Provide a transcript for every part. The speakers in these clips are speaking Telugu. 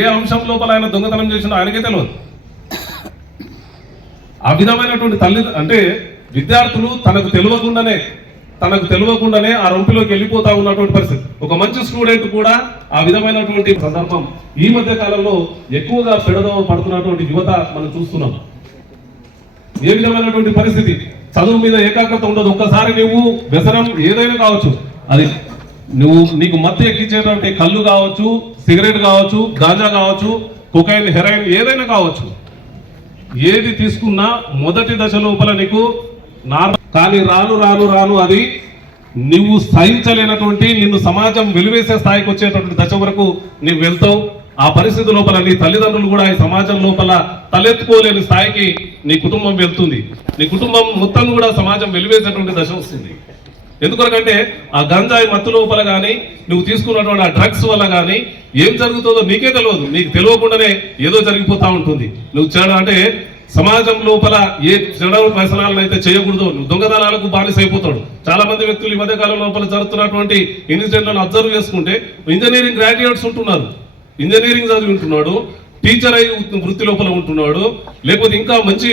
ఏ అంశం లోపల ఆయన దొంగతనం చేసినా ఆయనకే తెలియదు. ఆ విధమైనటువంటి తల్లి అంటే విద్యార్థులు తనకు తెలియకుండానే ఆ రొంపిలోకి వెళ్ళిపోతా ఉన్నటువంటి పరిస్థితి. ఒక మంచి స్టూడెంట్ కూడా ఆ విధమైనటువంటి సందర్భం ఈ మధ్య కాలంలో ఎక్కువగా పెడదవ పడుతున్నటువంటి యువత మనం చూస్తున్నాం. ఏ విధమైనటువంటి పరిస్థితి, చదువు మీద ఏకాగ్రత ఉండదు. ఒక్కసారి నువ్వు వ్యసనం ఏదైనా కావచ్చు, అది నీకు మత్తు ఎక్కించేటువంటి కళ్ళు కావచ్చు, సిగరెట్ కావచ్చు, గాంజా కావచ్చు, కొకైన్, హెరాయిన్ ఏదైనా కావచ్చు, ఏది తీసుకున్నా మొదటి దశ లోపల నీకు నార్మల్, కానీ రాను అది నువ్వు సహించలేనటువంటి, నిన్ను సమాజం వెలివేసే స్థాయికి వచ్చేటువంటి దశ వరకు నువ్వు వెళ్తావు. ఆ పరిస్థితి లోపల నీ తల్లిదండ్రులు కూడా ఈ సమాజం లోపల తలెత్తుకోలేని స్థాయికి నీ కుటుంబం వెళ్తుంది. నీ కుటుంబం మొత్తం కూడా సమాజం వెలివేసేటువంటి దశ వస్తుంది. ఎందుకంటే ఆ గంజాయి మత్తు లోపల కానీ నువ్వు తీసుకున్నటువంటి ఆ డ్రగ్స్ వల్ల కానీ ఏం జరుగుతుందో నీకే తెలియదు. నీకు తెలియకుండానే ఏదో జరిగిపోతా ఉంటుంది. నువ్వు అంటే సమాజం లోపల ఏ చెడ వ్యసనాలను అయితే చేయకూడదు, నువ్వు దొంగతనాలకు బానిస అయిపోతాడు. చాలా మంది వ్యక్తులు ఈ మధ్య కాలం లోపల జరుగుతున్నటువంటి ఇన్సిడెంట్లను అబ్జర్వ్ చేసుకుంటే ఇంజనీరింగ్ గ్రాడ్యుయేట్స్ ఉంటున్నారు, ఇంజనీరింగ్ చదివి ఉంటున్నాడు, టీచర్ అయి వృత్తి లోపల ఉంటున్నాడు, లేకపోతే ఇంకా మంచి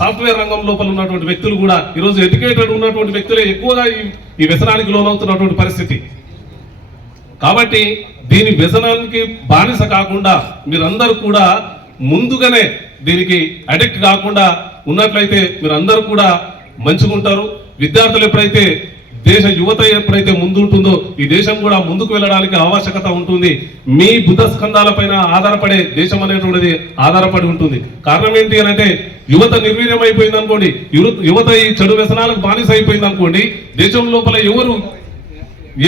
సాఫ్ట్వేర్ రంగం లోపల ఉన్నటువంటి వ్యక్తులు కూడా ఈరోజు ఎడ్యుకేటెడ్ ఉన్నటువంటి వ్యక్తులే ఎక్కువగా ఈ వ్యసనానికి లోనవుతున్నటువంటి పరిస్థితి. కాబట్టి దీని వ్యసనానికి బానిస కాకుండా మీరందరూ కూడా ముందుగానే దీనికి అడిక్ట్ కాకుండా ఉన్నట్లయితే మీరందరూ కూడా మంచిగా ఉంటారు. విద్యార్థులు ఎప్పుడైతే, దేశ యువత ఎప్పుడైతే ముందుంటుందో ఈ దేశం కూడా ముందుకు వెళ్ళడానికి ఆవశ్యకత ఉంటుంది. మీ బుద్ధ స్కంధాలపైన ఆధారపడే దేశం అనేటువంటిది ఆధారపడి ఉంటుంది. కారణం ఏంటి అని అంటే యువత నిర్వీర్యం అయిపోయింది అనుకోండి, యువత ఈ చెడు వ్యసనాలకు బానిస అయిపోయింది అనుకోండి, దేశం లోపల ఎవరు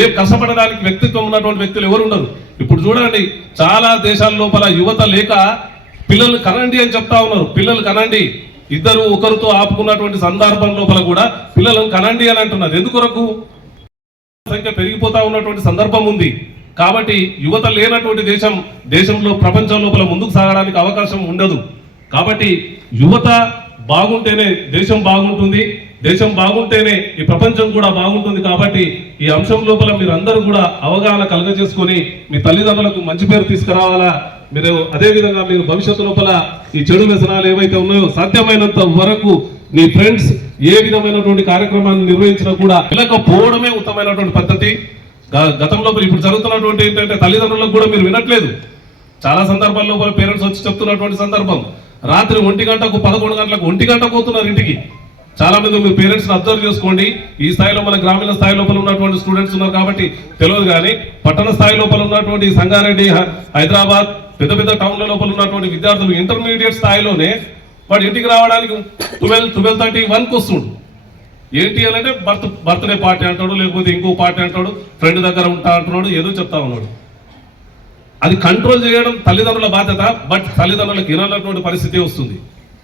ఏ కష్టపడడానికి వ్యక్తిత్వం ఉన్నటువంటి వ్యక్తులు ఎవరు ఉండరు. ఇప్పుడు చూడండి, చాలా దేశాల లోపల యువత లేక పిల్లలు కనండి అని చెప్తా ఉన్నారు. పిల్లలు కనండి, ఇద్దరు ఒకరితో ఆపుకున్నటువంటి సందర్భం లోపల కూడా పిల్లలను కనండి అని అంటున్నారు. ఎందుకొరకు? సంఖ్య పెరిగిపోతా ఉన్నటువంటి సందర్భం ఉంది. కాబట్టి యువత లేనటువంటి దేశంలో ప్రపంచం లోపల ముందుకు సాగడానికి అవకాశం ఉండదు. కాబట్టి యువత బాగుంటేనే దేశం బాగుంటుంది, దేశం బాగుంటేనే ఈ ప్రపంచం కూడా బాగుంటుంది. కాబట్టి ఈ అంశం లోపల మీరు అందరూ కూడా అవగాహన కలుగజేసుకొని మీ తల్లిదండ్రులకు మంచి పేరు తీసుకురావాలా. మీరు అదేవిధంగా మీరు భవిష్యత్తు లోపల ఈ చెడు వ్యసనాలు ఏవైతే ఉన్నాయో సాధ్యమైనంత వరకు మీ ఫ్రెండ్స్ ఏ విధమైనటువంటి కార్యక్రమాన్ని నిర్వహించినా కూడా వెళ్ళకపోవడమే ఉత్తమమైనటువంటి పద్ధతి. గతంలో ఇప్పుడు జరుగుతున్నటువంటి ఏంటంటే తల్లిదండ్రులకు కూడా మీరు వినట్లేదు. చాలా సందర్భాల్లో పేరెంట్స్ వచ్చి చెప్తున్నటువంటి సందర్భం, రాత్రి 1 గంటకు 11 గంటలకు 1 గంటకు పోతున్నారు ఇంటికి. చాలా మంది మీరు పేరెంట్స్ అబ్జర్వ్ చేసుకోండి. ఈ స్థాయిలో మన గ్రామీణ స్థాయి లోపల ఉన్నటువంటి స్టూడెంట్స్ ఉన్నారు కాబట్టి తెలియదు, కానీ పట్టణ స్థాయి లోపల ఉన్నటువంటి సంగారెడ్డి, హైదరాబాద్, పెద్ద పెద్ద టౌన్ల లోపల ఉన్నటువంటి విద్యార్థులు ఇంటర్మీడియట్ స్థాయిలోనే వాడు ఇంటికి రావడానికి 12:30-1కి వస్తుండు. ఏంటి అని అంటే బర్త్డే పార్టీ అంటాడు, లేకపోతే ఇంకో పార్టీ అంటాడు, ఫ్రెండ్ దగ్గర ఉంటా అంటున్నాడు, ఏదో చెప్తా ఉన్నాడు. అది కంట్రోల్ చేయడం తల్లిదండ్రుల బాధ్యత. బట్ తల్లిదండ్రులకు వినాలన్నటువంటి పరిస్థితి వస్తుంది.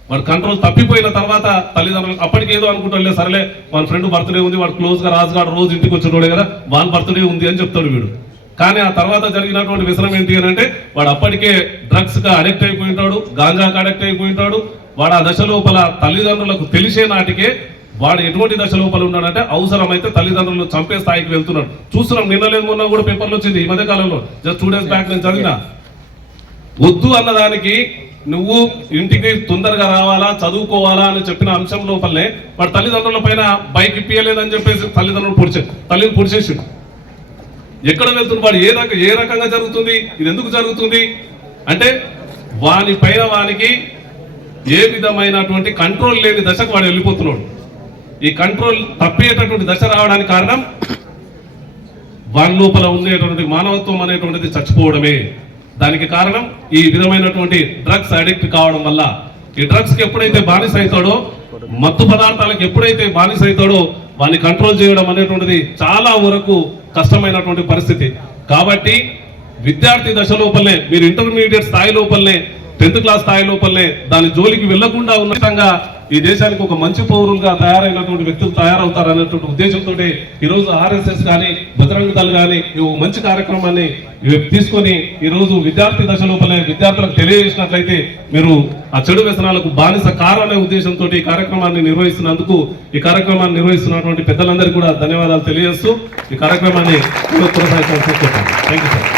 వాడు కంట్రోల్ తప్పిపోయిన తర్వాత తల్లిదండ్రులు అప్పటికి ఏదో అనుకుంటాడులే, సరేలే వాళ్ళ ఫ్రెండ్ బర్త్డే ఉంది, వాడు క్లోజ్గా రాజుగాడు రోజు ఇంటికి వచ్చినోడే కదా, వాళ్ళ బర్త్డే ఉంది అని చెప్తాడు వీడు. కానీ ఆ తర్వాత జరిగినటువంటి వ్యసనం ఏంటి అని అంటే వాడు అప్పటికే డ్రగ్స్గా అడిక్ట్ అయిపోయి ఉంటాడు, గాంజాకి అడిక్ట్ అయిపోయి ఉంటాడు. వాడు ఆ దశ లోపల తల్లిదండ్రులకు తెలిసే నాటికే వాడు ఎటువంటి దశ లోపల ఉన్నాడంటే అవసరమైతే తల్లిదండ్రులు చంపే స్థాయికి వెళ్తున్నాడు. చూస్తున్నాం, నిన్న లేదు మొన్న కూడా పేపర్లో వచ్చింది ఈ మధ్య కాలంలో, జస్ట్ 2 days బ్యాక్ నేను చదివిన. వద్దు అన్నదానికి నువ్వు ఇంటికి తొందరగా రావాలా, చదువుకోవాలా అని చెప్పిన అంశం లోపలనే వాడు తల్లిదండ్రుల పైన బైక్ ఇప్పియలేదని చెప్పేసి తల్లిని పొడిచేసి ఎక్కడ వెళ్తుంది వాడు, ఏ రకంగా జరుగుతుంది, ఇది ఎందుకు జరుగుతుంది అంటే వాని పైన వానికి ఏ విధమైనటువంటి కంట్రోల్ లేని దశకు వాడు వెళ్ళిపోతున్నాడు. ఈ కంట్రోల్ తప్పేటటువంటి దశ రావడానికి కారణం వాని లోపల ఉండేటువంటి మానవత్వం అనేటువంటిది చచ్చిపోవడమే. దానికి కారణం ఈ విధమైనటువంటి డ్రగ్స్ అడిక్ట్ కావడం వల్ల. ఈ డ్రగ్స్కి ఎప్పుడైతే బానిస అవుతాడో, మత్తు పదార్థాలకు ఎప్పుడైతే బానిస అవుతాడో వాడిని కంట్రోల్ చేయడం అనేటువంటిది చాలా వరకు కష్టమైనటువంటి పరిస్థితి. కాబట్టి విద్యార్థి దశ లోపలనే మీరు ఇంటర్మీడియట్ స్థాయి లోపలనే 10th క్లాస్ స్థాయి లోపలనే దాని జోలికి వెళ్లకుండా ఉన్న విధంగా ఈ దేశానికి ఒక మంచి పౌరులుగా తయారైనటువంటి వ్యక్తులు తయారవుతారు అనేటువంటి ఉద్దేశంతో ఈరోజు RSS కానీ బజరంగ దళ్ కానీ మంచి కార్యక్రమాన్ని తీసుకొని ఈరోజు విద్యార్థి దశ లోపలే విద్యార్థులకు తెలియజేసినట్లయితే మీరు ఆ చెడు వ్యసనాలకు బానిస కారనే ఉద్దేశంతో ఈ కార్యక్రమాన్ని నిర్వహిస్తున్నందుకు ఈ కార్యక్రమాన్ని నిర్వహిస్తున్నటువంటి పెద్దలందరికీ కూడా ధన్యవాదాలు తెలియజేస్తూ ఈ కార్యక్రమాన్ని కొనసాగించాలని కోరుకుంటున్నాను. Thank you sir.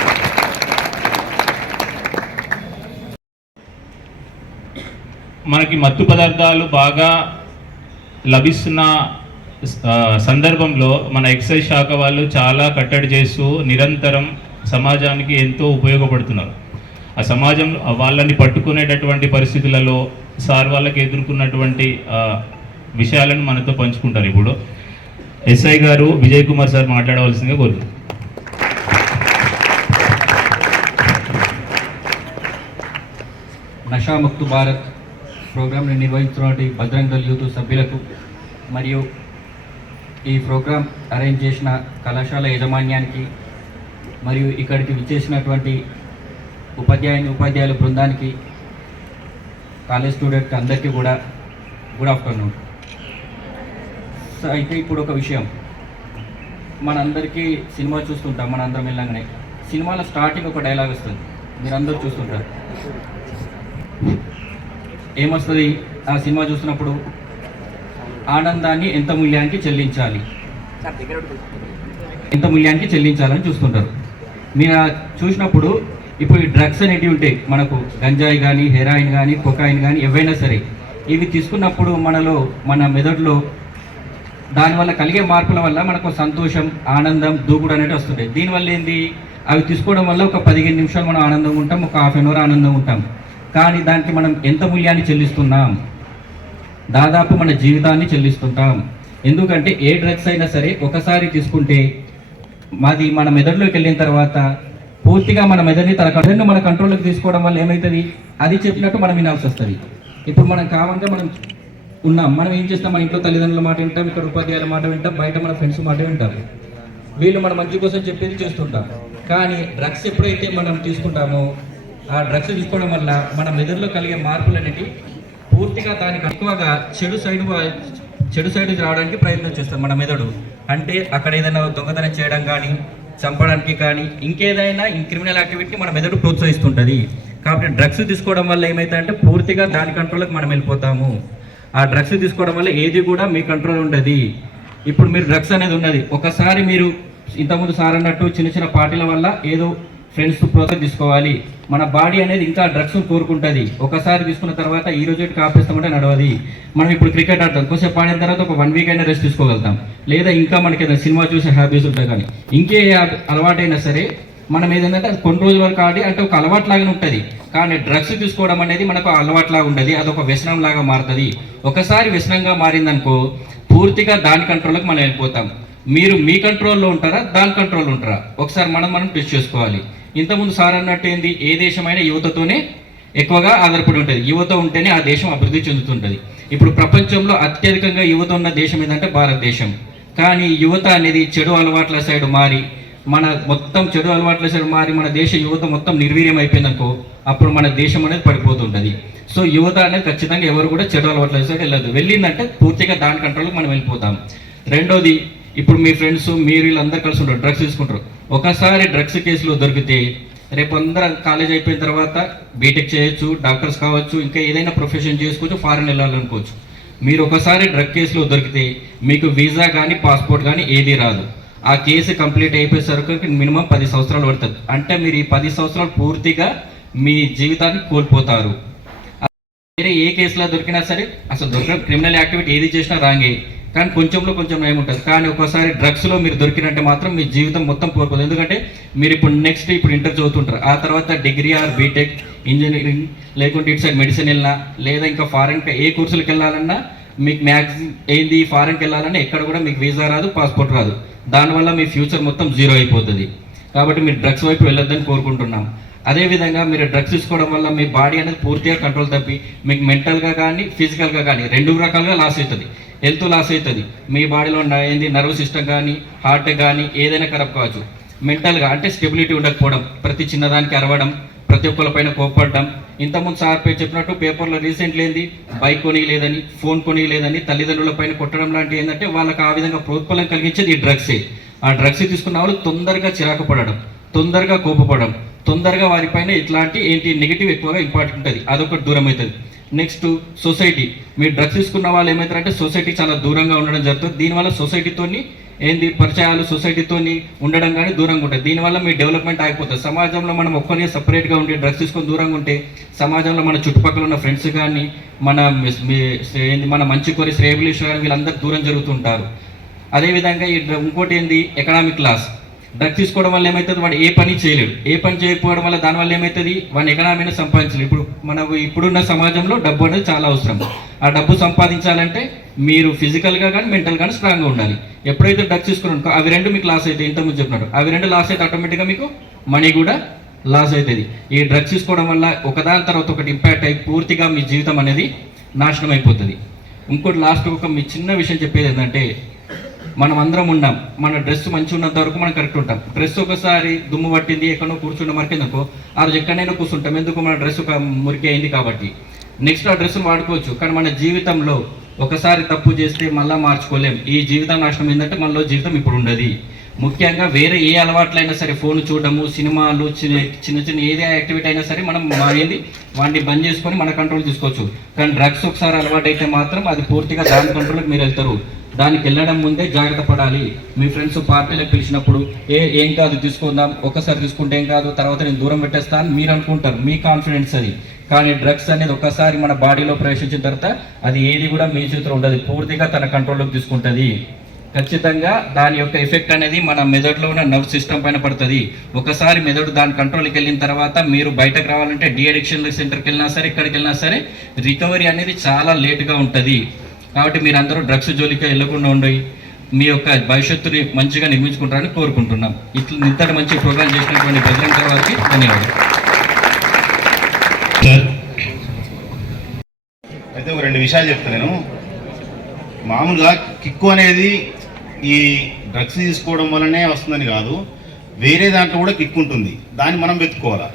మనకి మత్తు పదార్థాలు బాగా లభిస్తున్న సందర్భంలో మన ఎక్సైజ్ శాఖ వాళ్ళు చాలా కట్టడి చేస్తూ నిరంతరం సమాజానికి ఎంతో ఉపయోగపడుతున్నారు. ఆ సమాజంలో వాళ్ళని పట్టుకునేటటువంటి పరిస్థితులలో సార్ వాళ్ళకి ఎదుర్కొన్నటువంటి విషయాలను మనతో పంచుకుంటారు. ఇప్పుడు ఎస్ఐ గారు విజయ్ కుమార్ సార్ మాట్లాడవలసిందిగా కోరుతున్నాను. నషాముక్తు భారత్ ప్రోగ్రాంని నిర్వహించినటువంటి బజరంగ్ దళ్ యూత్ సభ్యులకు మరియు ఈ ప్రోగ్రాం అరేంజ్ చేసిన కళాశాల యాజమాన్యానికి మరియు ఇక్కడికి విచ్చేసినటువంటి ఉపాధ్యాయుల బృందానికి, కాలేజ్ స్టూడెంట్కి అందరికీ కూడా గుడ్ ఆఫ్టర్నూన్. సో అయితే ఇప్పుడు ఒక విషయం, మనందరికీ సినిమా చూస్తుంటాం. మనందరం వెళ్ళంగానే సినిమాలో స్టార్టింగ్ ఒక డైలాగ్ వస్తుంది, మీరందరూ చూస్తుంటారు. ఏమొస్తుంది ఆ సినిమా చూస్తున్నప్పుడు? ఆనందాన్ని ఎంత మూల్యానికి చెల్లించాలని చూస్తుంటారు. మీరు చూసినప్పుడు ఇప్పుడు ఈ డ్రగ్స్ అనేటివి ఉంటాయి, మనకు గంజాయి కానీ, హెరాయిన్ కానీ, కొకాయిన్ కానీ, ఏవైనా సరే ఇవి తీసుకున్నప్పుడు మన మెదడులో దానివల్ల కలిగే మార్పుల వల్ల మనకు సంతోషం, ఆనందం, దూకుడు అనేవి వస్తుంటాయి. దీనివల్ల ఏంది, అవి తీసుకోవడం వల్ల ఒక 15 నిమిషాలు మనం ఆనందంగా ఉంటాం, ఒక హాఫ్ అన్ అవర్ ఆనందంగా ఉంటాం. కానీ దానికి మనం ఎంత మూల్యాన్ని చెల్లిస్తున్నాం? దాదాపు మన జీవితాన్ని చెల్లిస్తుంటాం. ఎందుకంటే ఏ డ్రగ్స్ అయినా సరే ఒకసారి తీసుకుంటే మన మెదడులోకి వెళ్ళిన తర్వాత పూర్తిగా మన మెదడుని మన కంట్రోల్లోకి తీసుకోవడం వల్ల ఏమవుతుంది, అది చెప్పినట్టు మనం వినాల్సి వస్తుంది. ఇప్పుడు మనం కావాలంటే మనం ఏం చేస్తాం, మన ఇంట్లో తల్లిదండ్రుల మాట వింటాం, ఇక్కడ ఉపాధ్యాయుల మాట వింటాం, బయట మన ఫ్రెండ్స్ మాట వింటాం. వీళ్ళు మన మంచి కోసం చెప్పేది చేస్తుంటాం. కానీ డ్రగ్స్ ఎప్పుడైతే మనం తీసుకుంటామో, ఆ డ్రగ్స్ తీసుకోవడం వల్ల మన మెదడులో కలిగే మార్పులు అనేవి పూర్తిగా దానికి ఎక్కువగా చెడు సైడ్ రావడానికి ప్రయత్నం చేస్తాం మన మెదడు. అంటే అక్కడ ఏదైనా దొంగతనం చేయడం కానీ, చంపడానికి కానీ, ఇంకేదైనా క్రిమినల్ యాక్టివిటీ మన మెదడు ప్రోత్సహిస్తుంటుంది. కాబట్టి డ్రగ్స్ తీసుకోవడం వల్ల ఏమవుతుందంటే పూర్తిగా దాని కంట్రోల్కి మనం వెళ్ళిపోతాము. ఆ డ్రగ్స్ తీసుకోవడం వల్ల ఏది కూడా మీ కంట్రోల్ ఉండదు. ఇప్పుడు మీరు డ్రగ్స్ అనేది ఉన్నది, ఒకసారి మీరు ఇంతకుముందు సార్ అన్నట్టు చిన్న చిన్న పార్టీల వల్ల ఏదో ఫ్రెండ్స్ ప్రోత్సాహం తీసుకోవాలి. మన బాడీ అనేది ఇంకా డ్రగ్స్ కోరుకుంటుంది. ఒకసారి తీసుకున్న తర్వాత ఈ రోజు కాపేస్తామంటే నడవది. మనం ఇప్పుడు క్రికెట్ ఆడతాం, కొంచెం ఆడిన తర్వాత ఒక 1 వీక్ అయినా రెస్ట్ తీసుకోగలుగుతాం. లేదా ఇంకా మనకి ఏదైనా సినిమా చూసే హ్యాబీస్ ఉంటాయి. కానీ ఇంకే అలవాటైనా సరే మనం ఏదంటే అది కొన్ని రోజుల వరకు ఆడి అంటే ఒక అలవాటు లాగానే ఉంటుంది. కానీ డ్రగ్స్ తీసుకోవడం అనేది మనకు అలవాటులాగా ఉండదు, అదొక వ్యసనం లాగా మారుతుంది. ఒకసారి వ్యసనంగా మారిందనుకో పూర్తిగా దాని కంట్రోల్కి మనం వెళ్ళిపోతాం. మీరు మీ కంట్రోల్లో ఉంటారా, దాని కంట్రోల్లో ఉంటారా? ఒకసారి మనం టెస్ట్ చేసుకోవాలి. ఇంతకుముందు సార్ అన్నట్టు ఏంది, ఏ దేశమైనా యువతతోనే ఎక్కువగా ఆధారపడి ఉంటుంది. యువత ఉంటేనే ఆ దేశం అభివృద్ధి చెందుతుంటుంది. ఇప్పుడు ప్రపంచంలో అత్యధికంగా యువత ఉన్న దేశం ఏంటంటే భారతదేశం. కానీ యువత అనేది చెడు అలవాట్ల సైడ్ మారి మన దేశ యువత మొత్తం నిర్వీర్యం అయిపోయిందనుకో అప్పుడు మన దేశం అనేది పడిపోతుంటుంది. సో యువత అనేది ఖచ్చితంగా ఎవరు కూడా చెడు అలవాట్ల సైడ్ వెళ్ళదు. వెళ్ళిందంటే పూర్తిగా దాని కంట్రోల్కి మనం వెళ్ళిపోతాం. రెండోది, ఇప్పుడు మీ ఫ్రెండ్స్ మీరు వీళ్ళందరూ కలిసి ఉంటారు, డ్రగ్స్ తీసుకుంటారు. ఒకసారి డ్రగ్స్ కేసులో దొరికితే రేపు అందరూ కాలేజ్ అయిపోయిన తర్వాత బీటెక్ చేయొచ్చు, డాక్టర్స్ కావచ్చు, ఇంకా ఏదైనా ప్రొఫెషన్ చేసుకోవచ్చు, ఫారెన్ వెళ్ళాలనుకోవచ్చు. మీరు ఒకసారి డ్రగ్ కేసులో దొరికితే మీకు వీసా కానీ పాస్పోర్ట్ కానీ ఏది రాదు. ఆ కేసు కంప్లీట్ అయిపోయేసరికి మినిమం 10 సంవత్సరాలు పడుతుంది. అంటే మీరు ఈ 10 సంవత్సరాలు పూర్తిగా మీ జీవితాన్ని కోల్పోతారు. వేరే ఏ కేసులో దొరికినా సరే అసలు దొరికిన క్రిమినల్ యాక్టివిటీ ఏది చేసినా రాంగే, కానీ కొంచెం ఏముంటుంది. కానీ ఒకసారి డ్రగ్స్లో మీరు దొరికినట్టే మాత్రం మీ జీవితం మొత్తం కోల్పోతుంది. ఎందుకంటే మీరు ఇప్పుడు ఇంటర్ చదువుతుంటారు, ఆ తర్వాత డిగ్రీ ఆర్ బీటెక్, ఇంజనీరింగ్, లేకుంటే ఇటు సైడ్ మెడిసిన్ వెళ్ళినా, లేదా ఇంకా ఫారెన్ ఏ కోర్సులకు వెళ్ళాలన్నా మీకు మ్యాక్సిమం ఏంది, ఫారెన్కి వెళ్ళాలన్నా ఎక్కడ కూడా మీకు వీసా రాదు, పాస్పోర్ట్ రాదు. దానివల్ల మీ ఫ్యూచర్ మొత్తం జీరో అయిపోతుంది. కాబట్టి మీరు డ్రగ్స్ వైపు వెళ్ళొద్దని కోరుకుంటున్నాం. అదేవిధంగా మీరు డ్రగ్స్ తీసుకోవడం వల్ల మీ బాడీ అనేది పూర్తిగా కంట్రోల్ తప్పి మీకు మెంటల్గా కానీ ఫిజికల్గా కానీ 2 రకాలుగా లాస్ అవుతుంది. హెల్త్ లాస్ అవుతుంది, మీ బాడీలో ఏంది నర్వ్ సిస్టమ్ కానీ హార్ట్ కానీ ఏదైనా ఖరాబ్ కావచ్చు. మెంటల్గా అంటే స్టెబిలిటీ ఉండకపోవడం, ప్రతి చిన్నదానికి అరవడం, ప్రతి ఒక్కరిపైన కోప్పడడం. ఇంతకుముందు సార్ చెప్పినట్టు పేపర్లో రీసెంట్లీ ఏంది బైక్ కొనియలేదని, ఫోన్ కొనియలేదని తల్లిదండ్రుల పైన కొట్టడం లాంటివి ఏంటంటే వాళ్ళకి ఆ విధంగా ప్రోత్బలం కలిగించేది ఈ డ్రగ్సే. ఆ డ్రగ్స్ తీసుకున్న వాళ్ళు తొందరగా చిరాకు పడడం, తొందరగా కోపపడడం, తొందరగా వారిపైన ఇట్లాంటి నెగిటివ్ ఎక్కువగా ఇంపార్టెంట్ ఉంటుంది. అదొకటి దూరం అవుతుంది. నెక్స్ట్ సొసైటీ, మీరు డ్రగ్స్ తీసుకున్న వాళ్ళు ఏమవుతారంటే సొసైటీ చాలా దూరంగా ఉండడం జరుగుతుంది. దీనివల్ల సొసైటీతో ఏంది పరిచయాలు సొసైటీతో ఉండడం కానీ దూరంగా ఉంటుంది. దీనివల్ల మీ డెవలప్మెంట్ అయిపోతుంది. సమాజంలో మనం ఒక్కరిని సపరేట్గా ఉండి డ్రగ్స్ తీసుకొని దూరంగా ఉంటే సమాజంలో మన చుట్టుపక్కల ఉన్న ఫ్రెండ్స్ కానీ మన మంచి కోరి శ్రేయభిలాషులు కానీ వీళ్ళందరూ దూరం జరుగుతుంటారు. అదేవిధంగా ఇంకోటి ఏంది ఎకనామిక్ లాస్. డ్రగ్స్ తీసుకోవడం వల్ల ఏమవుతుంది, వాడు ఏ పని చేయలేడు. ఏ పని చేయకపోవడం వల్ల దానివల్ల ఏమవుతుంది, వాడిని ఎకనామీని సంపాదించలేదు. ఇప్పుడున్న సమాజంలో డబ్బు అనేది చాలా అవసరం. ఆ డబ్బు సంపాదించాలంటే మీరు ఫిజికల్గా కానీ మెంటల్ కానీ స్ట్రాంగ్గా ఉండాలి. ఎప్పుడైతే డ్రగ్స్ తీసుకున్నారో అవి రెండు మీకు లాస్ అవుతాయి. ఇంతకుముందు చెప్పినట్టు అవి రెండు లాస్ అయితే ఆటోమేటిక్గా మీకు మనీ కూడా లాస్ అవుతుంది. ఈ డ్రగ్స్ తీసుకోవడం వల్ల ఒకదాని తర్వాత ఒకటి ఇంపాక్ట్ అయ్యి పూర్తిగా మీ జీవితం అనేది నాశనం అయిపోతుంది. ఇంకోటి లాస్ట్ ఒక మీ చిన్న విషయం చెప్పేది ఏంటంటే, మనం అందరం ఉన్నాం, మన డ్రెస్ మంచిగా ఉన్నంత వరకు మనం కరెక్ట్ ఉంటాం. డ్రెస్ ఒకసారి దుమ్ము పట్టింది, ఎక్కడో కూర్చున్న మరికిందనుకో ఆ రోజు ఎక్కడైనా కూర్చుంటాం. ఎందుకు, మన డ్రెస్ ఒక మురికి అయింది కాబట్టి. నెక్స్ట్ ఆ డ్రెస్సులు వాడుకోవచ్చు, కానీ మన జీవితంలో ఒకసారి తప్పు చేస్తే మళ్ళీ మార్చుకోలేం. ఈ జీవితం నాశనం ఏంటంటే మనలో జీవితం ఇప్పుడు ఉండదు. ముఖ్యంగా వేరే ఏ అలవాట్లైనా సరే, ఫోన్ చూడడము, సినిమాలు, చిన్న చిన్న ఏదే యాక్టివిటీ అయినా సరే మనం వాటిని బంద్ చేసుకొని మన కంట్రోల్ తీసుకోవచ్చు. కానీ డ్రగ్స్ ఒకసారి అలవాటు అయితే మాత్రం అది పూర్తిగా దాని కంట్రోల్కి మీరు వెళ్తారు. దానికి వెళ్ళడం ముందే జాగ్రత్త పడాలి. మీ ఫ్రెండ్స్ పార్టీలకు పిలిచినప్పుడు ఏం కాదు తీసుకుందాం, ఒక్కసారి తీసుకుంటే ఏం కాదు, తర్వాత నేను దూరం పెట్టేస్తాను మీరు అనుకుంటారు, మీ కాన్ఫిడెన్స్ అది. కానీ డ్రగ్స్ అనేది ఒక్కసారి మన బాడీలో ప్రవేశించిన తర్వాత అది ఏది కూడా మీ చేతిలో ఉండదు, పూర్తిగా తన కంట్రోల్లోకి తీసుకుంటుంది. ఖచ్చితంగా దాని యొక్క ఎఫెక్ట్ అనేది మన మెదడులో ఉన్న నర్వ్ సిస్టమ్ పైన పడుతుంది. ఒకసారి మెదడు దాని కంట్రోల్కి వెళ్ళిన తర్వాత మీరు బయటకు రావాలంటే అడిక్షన్ సెంటర్కి వెళ్ళినా సరే, ఎక్కడికి వెళ్ళినా సరే రికవరీ అనేది చాలా లేట్గా ఉంటుంది. కాబట్టి మీరు అందరూ డ్రగ్స్ జోలికి వెళ్ళకుండా ఉండి మీ యొక్క భవిష్యత్తుని మంచిగా నిర్మించుకుంటారని కోరుకుంటున్నాం. ఇంతటి మంచి ప్రోగ్రాం చేసినటువంటి బజరంగ వారికి ధన్యవాదాలు. అయితే ఒక 2 విషయాలు చెప్తాను నేను. మామూలుగా కిక్కు అనేది ఈ డ్రగ్స్ తీసుకోవడం వల్లనే వస్తుందని కాదు, వేరే దాంట్లో కూడా కిక్ ఉంటుంది. దాన్ని మనం వెతుక్కోవాలా.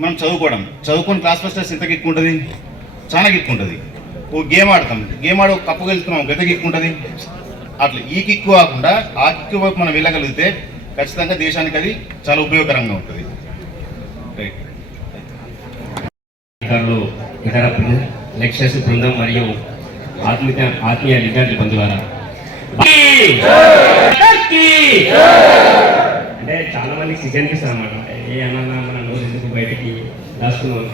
మనం చదువుకొని క్లాస్ ఫస్ట్ ఎంత కిక్ ఉంటుంది, చాలా కిక్ ఉంటుంది. ఓ గేమ్ ఆడతాం, గేమ్ ఆడ కప్పు గెలుస్తున్నాం, గత కిక్ ఉంటుంది. అట్లా ఈ కిక్కు కాకుండా ఆ కిక్కు వైపు మనం వెళ్ళగలిగితే ఖచ్చితంగా దేశానికి అది చాలా ఉపయోగకరంగా ఉంటుంది. రైట్. ఇతర లెక్చర్స్ బృందం మరియు ఆత్మీయ విద్యార్థి బంధువులారా, అంటే చాలా మందికి సిజన్ ఇస్తాం అన్నమాట. ఏ అన్నా మన నోరు ఎందుకు బయటికి దాస్తున్నాం.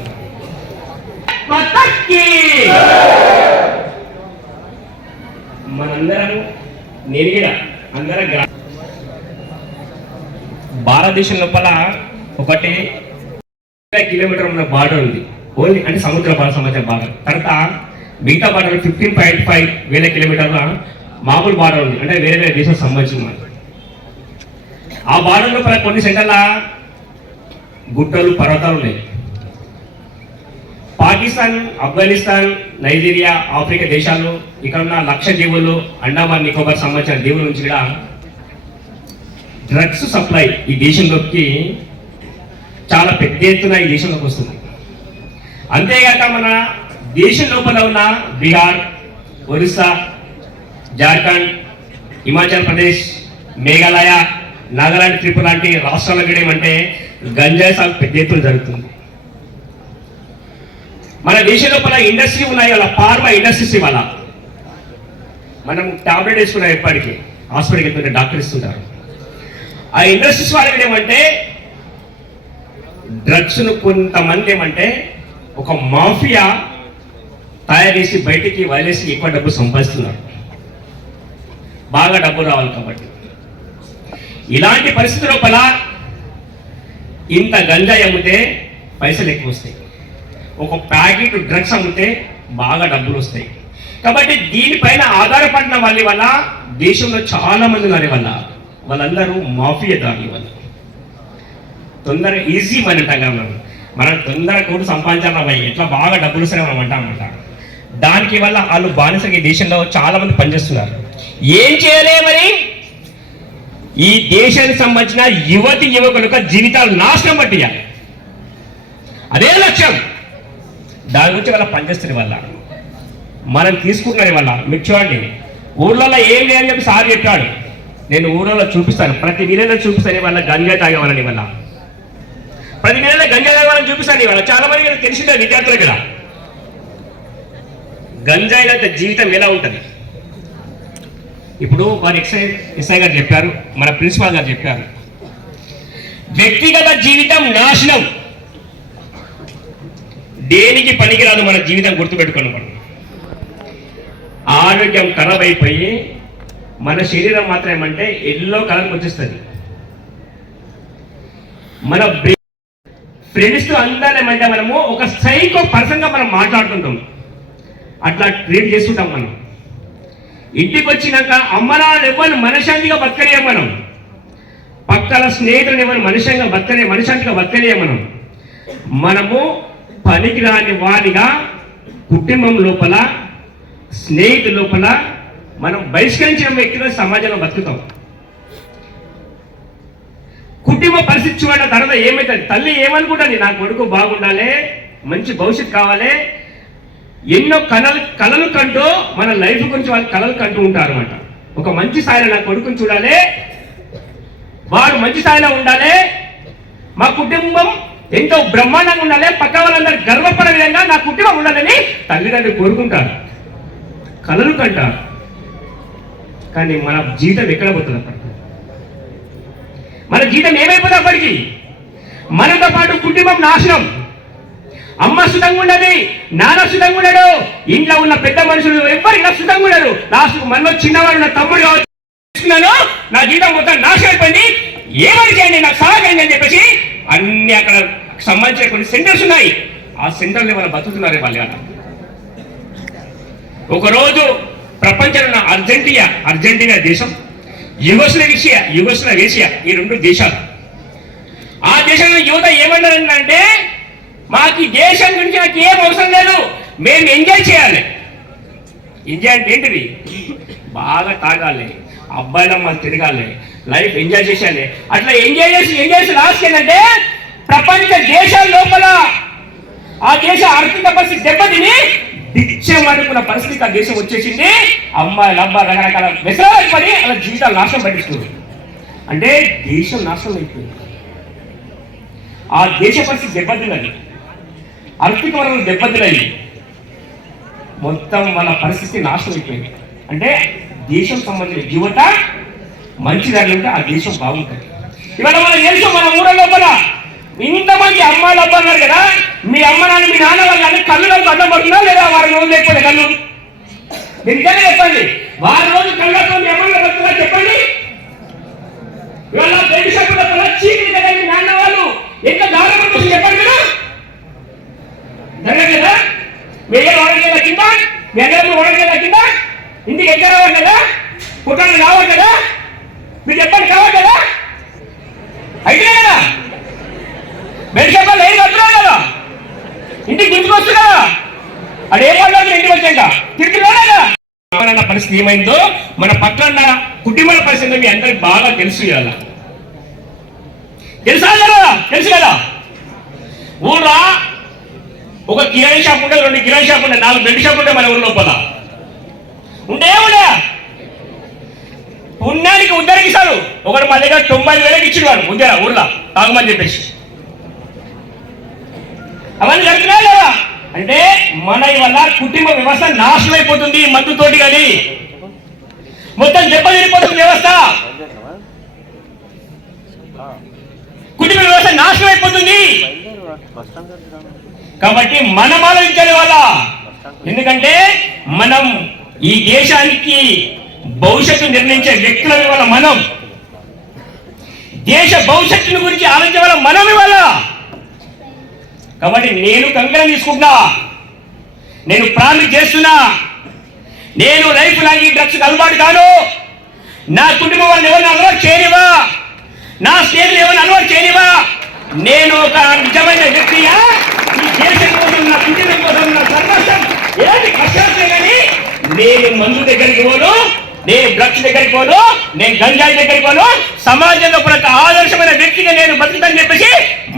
మనందరం నేను కూడా అందరం భారతదేశం లోపల ఒకటి కిలోమీటర్ ఉన్న బార్డర్ ఉంది, ఓన్లీ అంటే సముద్ర సమాచార బార్డర్. తర్వాత మిగతా బార్డర్ 15.5 వేల కిలోమీటర్ల మామూలు బార్డర్ ఉంది, అంటే వేరే వేరే దేశం సంబంధించిన. ఆ బార్డర్ లోపల కొన్ని సెంటర్ల గుట్టలు, పర్వతాలు ఉన్నాయి. పాకిస్తాన్, ఆఫ్ఘనిస్తాన్, నైజీరియా, ఆఫ్రికా దేశాలు, ఇక్కడ ఉన్న లక్ష దీవులు, అండమాన్ నికోబార్ సంబంధించిన దీవుల నుంచి కూడా డ్రగ్స్ సప్లై ఈ దేశంలోకి చాలా పెద్ద ఎత్తున ఈ దేశంలోకి వస్తుంది. అంతేగాక మన దేశం లోపల ఉన్న బీహార్, ఒరిస్సా, జార్ఖండ్, హిమాచల్ ప్రదేశ్, మేఘాలయ, నాగాలాండ్, త్రిపుర లాంటి రాష్ట్రాల కూడా ఏమంటే గంజాయి సాగు పెద్ద ఎత్తున జరుగుతుంది. మన దేశం లోపల ఇండస్ట్రీ ఉన్నాయి, వాళ్ళ ఫార్మా ఇండస్ట్రీస్. ఇవాళ మనం టాబ్లెట్ వేసుకున్నాం, ఎప్పటికీ హాస్పిటల్కి వెళ్తుంటే డాక్టర్ ఇస్తుంటారు. ఆ ఇండస్ట్రీస్ వాళ్ళకి ఏమంటే డ్రగ్స్ను కొంతమంది ఏమంటే ఒక మాఫియా తయారు చేసి బయటికి వదిలేసి ఎక్కువ డబ్బు సంపాదిస్తున్నారు, బాగా డబ్బు రావాలి కాబట్టి. ఇలాంటి పరిస్థితి లోపల ఇంత గంజాయి అమ్మితే పైసలు ఎక్కువ వస్తాయి, ఒక ప్యాకెట్ డ్రగ్స్ అమ్మితే బాగా డబ్బులు వస్తాయి. కాబట్టి దీనిపైన ఆధారపడిన వాళ్ళ వల్ల దేశంలో చాలా మంది ఉన్నారు. వాళ్ళందరూ మాఫియా దాని వల్ల తొందరగా ఈజీ మనీ అంటాం కదా, మనం తొందరగా కూడా సంపాదించాలి, ఎట్లా బాగా డబ్బులు వస్తాయి మనం అంటామన్నమాట. దానికి వల్ల వాళ్ళు బానిసగా ఈ దేశంలో చాలా మంది పనిచేస్తున్నారు. ఏం చేయలే మరి ఈ దేశానికి సంబంధించిన యువతి యువకులకు జీవితాలు నాశనం పట్టియాలి, అదే లక్ష్యం. దాని గురించి వాళ్ళ పనిచేస్తుంది వల్ల మనం తీసుకుంటున్నది వల్ల. మీరు చూడండి, ఊర్లలో ఏం లేదని చెప్పి సార్ చెప్పాడు, నేను ఊర్లలో చూపిస్తాను, ప్రతి విలేజ్లో చూపిస్తాను వాళ్ళ గంజాయి తాగేవాళ్ళని వల్ల, ప్రతి విలేజ్లో గంజాయి తాగేవాళ్ళని చూపిస్తాను ఇవాళ. చాలా మంది తెలిసిందే విద్యార్థులు ఇక్కడ గంజాయి జీవితం ఎలా ఉంటుంది. ఇప్పుడు వారు ఎస్ఐ గారు చెప్పారు, మన ప్రిన్సిపాల్ గారు చెప్పారు, వ్యక్తిగత జీవితం నాశనం, దేనికి పనికిరాదు మన జీవితం, గుర్తుపెట్టుకోండి. మనం ఆరోగ్యం ఖరాబ్ అయిపోయి మన శరీరం మాత్రం ఏమంటే ఎల్లో కలర్కి వచ్చేస్తుంది. మన ఫ్రెండ్స్తో అందరం ఏమంటే మనము ఒక సైకో పర్సన్గా మనం మాట్లాడుతుంటాం, అట్లా ట్రీట్ చేస్తుంటాం. మనం ఇంటికి వచ్చినాక అమ్మ నాన్న ఎవరు మనశాంతిగా బతకలేం, మనం పక్కల స్నేహితులను ఎవరు మనశాంతిగా బతకలేం. మనము పనికిరాని వారిగా కుటుంబం లోపల, స్నేహితుల లోపల మనం బహిష్కరించిన వ్యక్తిగా సమాజంలో బతుకుతాం. కుటుంబ పరిస్థితి చూడడం తర్వాత ఏమవుతుంది, తల్లి ఏమనుకుంటుంది, నా కొడుకు బాగుండాలి, మంచి భవిష్యత్తు కావాలి, ఎన్నో కళలు కంటూ మన లైఫ్ గురించి వాళ్ళు కళలు కంటూ ఉంటారు అన్నమాట. ఒక మంచి స్థాయిలో నా కొడుకుని చూడాలి, వాడు మంచి స్థాయిలో ఉండాలి, మా కుటుంబం ఎంతో బ్రహ్మాండంగా ఉండాలి, పక్క వాళ్ళందరూ గర్వపడే విధంగా నా కుటుంబం ఉండాలని తల్లిదండ్రులు కోరుకుంటారు, కళలు కంటారు. కానీ మన జీవితం ఎక్కడ పోతుంది అప్పటికి? మన జీవితం ఏమైపోతుంది అప్పటికి? మనతో పాటు కుటుంబం నాశనం. అమ్మ సుతంగా ఉండదు, నాన్న సుతంగా ఉండడు, ఇంట్లో ఉన్న పెద్ద మనుషులు ఎవరికి సుతంగా ఉండరు. లాస్ట్ మనలో చిన్నవాడు నా తమ్ముడు కావచ్చు, నా జీవితం మొత్తం నాశనం అయిపోయింది, ఏమని చేయండి, నాకు సహాయం అని చెప్పేసి అన్ని అక్కడ సంబంధించిన కొన్ని సెంటర్స్ ఉన్నాయి. ఆ సెంటర్లు మనం బతుకుతున్నారు వాళ్ళు. ఒకరోజు ప్రపంచంలో అర్జెంటీనా దేశం, యుగోస్లావియా ఈ రెండు దేశాలు, ఆ దేశంలో యువత ఏమన్నారంటే, మాకు ఈ దేశం గురించి నాకు ఏం అవసరం లేదు, మేము ఎంజాయ్ చేయాలి. ఎంజాయ్ అంటే ఏంటిది? బాగా తాగాలి, అబ్బాయిలమ్మ తిరగాలి, లైఫ్ ఎంజాయ్ చేసేయాలి. అట్లా ఎంజాయ్ చేసి లాస్ట్ ఏంటంటే ప్రపంచ దేశాల లోపల ఆ దేశ ఆర్థిక పరిస్థితి దెబ్బతిని దిచ్చం అనుకున్న పరిస్థితి ఆ దేశం వచ్చేసింది. అమ్మాయిలు అబ్బాయి రకరకాల వ్యసనాలకు పడి అలా జీవితాలు నాశనం పట్టిస్తుంది. అంటే దేశం నాశనం అయిపోయింది, ఆ దేశ పరిస్థితి దెబ్బతిన్నది, ఆర్థిక వనరులు దెబ్బతిన్నాయి, మొత్తం మన పరిస్థితి నాశనం అయిపోయింది. అంటే దేశం సంబంధించిన యువత మంచి దాని ఉంటే ఆ దేశం బాగుంటుంది. ఇవాళ మన దేశం, మన ఊళ్ళ లోపల ఇంతమంది అమ్మాయిలు అబ్బాయి ఉన్నారు కదా, మీ అమ్మ నాన్న మీ నాన్న వాళ్ళు కళ్ళు అడ్డం పడుతుందా లేదా? వారి రోజు లేకపోతే కళ్ళు మీరు నిజంగా చెప్పండి, వారి రోజు కళ్ళతో మీ అమ్మ పడుతుందా చెప్పండి. ఇవాళ బెడ్ షాప్ లోపల చీకటి కదా మీ నాన్న వాళ్ళు ఎంత దారుణం పడుతుంది చెప్పండి కదా, జరగదు కదా? మీ అయ్యారు వడగేలా కింద, మీ అయ్యారు వడగేలా కింద, ఇంటికి ఎక్కడ రావాలి కదా, కుటుంబం రావాలి కదా, మీరు చెప్పండి కావాలి కదా, అయితే కదా బెడ్ షాప్ లో ఏం కట్టున్నావు కదా, ఇంటికి గుర్తుకొచ్చు కదా, అది ఏం పడలేదు ఇంటికి వచ్చాక తిరుగుతున్నా. మన పరిస్థితి ఏమైందో, మన పక్కన కుటుంబాల పరిస్థితి మీ అందరికి బాగా తెలుసు. ఇవాళ తెలుసు కదా, ఊళ్ళో ఒక కిరాణా షాప్ ఉంటే, 2 కిరాణా షాప్ ఉంటే, 4 బెడ్ షాప్ ఉంటే మన ఊళ్ళో లోపల ఉండే పుణ్యానికి ఉద్దరికి ఇస్తాడు. ఒకటి మా దగ్గర 90,000 ఇచ్చిండు వాడు ఉద్దర ఊళ్ళో తాగమని చెప్పేసి. అవన్నీ జరుగుతున్నాయి కదా. అంటే మన వల్ల కుటుంబ వ్యవస్థ నాశనం అయిపోతుంది మందుతోటి, కానీ మొత్తం దెబ్బతిరిపోతుంది వ్యవస్థ, కుటుంబ వ్యవస్థ నాశనం అయిపోతుంది. కాబట్టి మనం ఆలోచించాలి వాళ్ళ, ఎందుకంటే మనం ఈ దేశానికి భవిష్యత్తు నిర్ణయించే వ్యక్తుల వల్ల, మనం దేశ భవిష్యత్తుని గురించి ఆలోచించే వాళ్ళ మనం ఇవాళ. కాబట్టి నేను కంకణం తీసుకుంటున్నా, నేను ప్రామిస్ చేస్తున్నా, నేను లైఫ్ లాంగ్ ఈ డ్రగ్స్ అలవాటు కాను, నా కుటుంబం వాళ్ళని ఎవరిని అలవాటు చేయనివా, నా స్నేహితులు ఎవరిని అలవాటు చేయనివా. నేను ఒక నిజమైన వ్యక్తిగా ఈ దేశం కోసం, నా కుటుంబం కోసం, నా సంతోషం ఏది కష్టాలు కానీ నేను మందు దగ్గరికి పోను, నేను డ్రగ్స్ దగ్గరికి పోను, నేను గంజాయి దగ్గరికి పోను, సమాజంలో ప్రతి ఆదర్శమైన వ్యక్తిగా నేను బతుకుతానని చెప్పేసి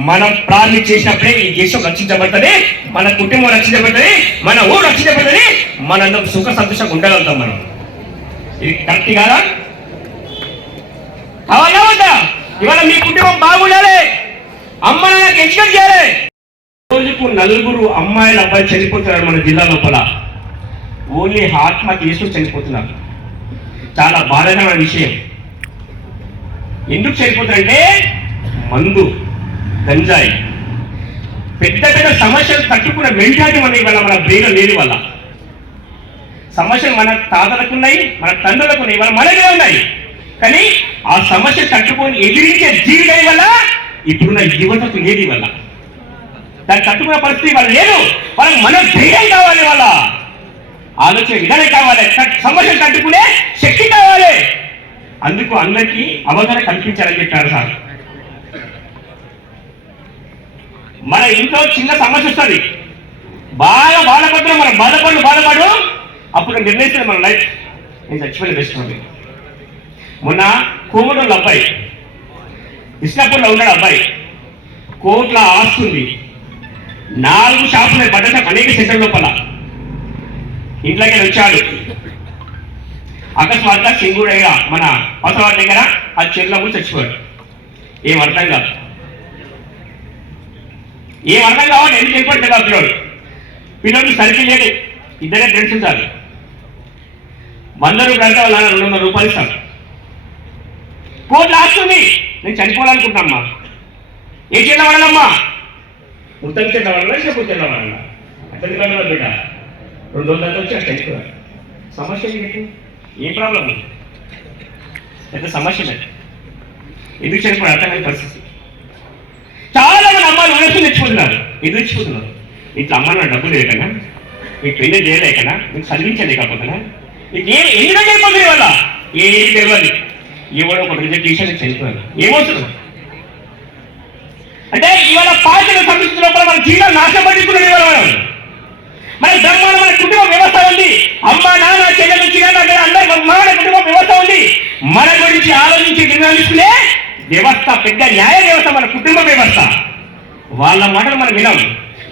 మనం ప్రామిస్ చేసినప్పుడే ఈ దేశం రక్షించబడుతుంది, మన కుటుంబం రక్షించబడుతుంది, మన ఊరు రక్షించబడుతుంది, మనందరం సుఖ సంతోషంగా ఉండగలుగుతాం. మనం ఇది కరెక్ట్ కాదా? కావాలా వద్దా? ఇవాళ మీ కుటుంబం బాగుండాలి, అమ్మ నాన్నకి ఎడ్యుకేట్ చేయాలి. రోజుకు 4 అమ్మాయిల అబ్బాయి చనిపోతున్నారు మన జిల్లా లోపల, ఓన్లీ ఆత్మహత్య చేసుకుని చనిపోతున్నారు. చాలా బాధాకరమైన విషయం. ఎందుకు చనిపోతారంటే మందు, గంజాయి, పెద్ద పెద్ద సమస్యలు తట్టుకున్న మెంటాలిటీ మన ఇవాళ మన బ్రెయిన్ లేని వల్ల. సమస్యలు మన తాతలకు ఉన్నాయి, మన తండ్రులకు ఉన్నాయి, ఇవాళ మనకే ఉన్నాయి. కానీ ఆ సమస్య తట్టుకొని ఎదిరించే జీవితం వల్ల ఇప్పుడున్న యువతకు లేదు వల్ల. దాన్ని తట్టుకునే పరిస్థితి వాళ్ళు లేదు. వాళ్ళకి మన ధైర్యం కావాలి, వాళ్ళ ఆలోచన విధానం కావాలి, సమస్యలు తట్టుకునే శక్తి కావాలి. అందుకు అందరికీ అవగాహన కల్పించాలని చెప్పారు సార్. మన ఇంట్లో చిన్న సమస్య వస్తుంది, బాగా బాధపడుతున్నాం, మనం బాధపడు అప్పుడు నిర్ణయిస్తుంది మన లైఫ్, నేను చచ్చిపోయిన బెస్ట్ ఉంది. మొన్న కోమటోళ్ళ అబ్బాయి, ఇస్లాపూర్లో ఉన్నాడు అబ్బాయి, కోట్ల ఆస్తుంది, 4 షాపులు, బట్టల షాప్ అనేక సెంటర్ లోపల. ఇంట్లోకి వచ్చాడు, అకస్మాత్తుగా సింగుడైగా మన పసవాడి దగ్గర ఆ చెట్ల ముందు చచ్చిపోయాడు. ఏం అర్థం కావాలి ఎందుకు వెళ్ళిపోయాడు కదా పిల్లడు. పిల్లడు సరిగ్గా లేదు, ఇద్దరే ఫ్రెండ్స్ ఉంటారు. 100 రూపాయలు కడితే వాళ్ళ 200 రూపాయలు ఇస్తాను. కోట్లు ఆస్తుంది, నేను చనిపోవాలనుకుంటున్నామ్మా. ఏ చెట్ల వాడాలమ్మా? ఉత్తరం చెట్ల వాడాలా, చెప్పుడు చెట్ల వాడాలా? అక్కడికి వెళ్ళాలి బిడ్డ. 2 రోజుల తర్వాత వచ్చి అక్కడ చనిపోయాడు. సమస్య ఏంటి? ఏ ప్రాబ్లం? పెద్ద సమస్య లేదు. ఎందుకు చనిపోయాడు అర్థమైన పరిస్థితి. చాలా మంది అమ్మాయిలు ఉదయం తెచ్చిపోతున్నారు, ఎదుర్చుకుంటున్నారు. ఇట్లా అమ్మ నా డబ్బులు లేకనా, మీకు పెళ్లి చేయలేకనా, మీకు చదివించలేకపోతున్నా, మీకు ఎందుకు అయిపోతుంది వల్ల ఏది తెలియదు. ఎవడో ఒక రిజర్వేషన్ చనిపోయారు, ఏమవుతుంది అంటే ఇవాళ పార్టీల సంస్కృతి లోపల మన జీవితాలు నాశపడుతున్నది. ఇవాళ మన బ్రహ్మాండ మన కుటుంబ వ్యవస్థ ఉంది. అమ్మ నాన్న చెల్లెలు నుంచి అందరూ బ్రహ్మాండ కుటుంబ వ్యవస్థ ఉంది. మన గురించి ఆలోచించి నిర్ణయించుకునే వ్యవస్థ, పెద్ద న్యాయ వ్యవస్థ మన కుటుంబ వ్యవస్థ. వాళ్ళ మాటలు మనం వినాం.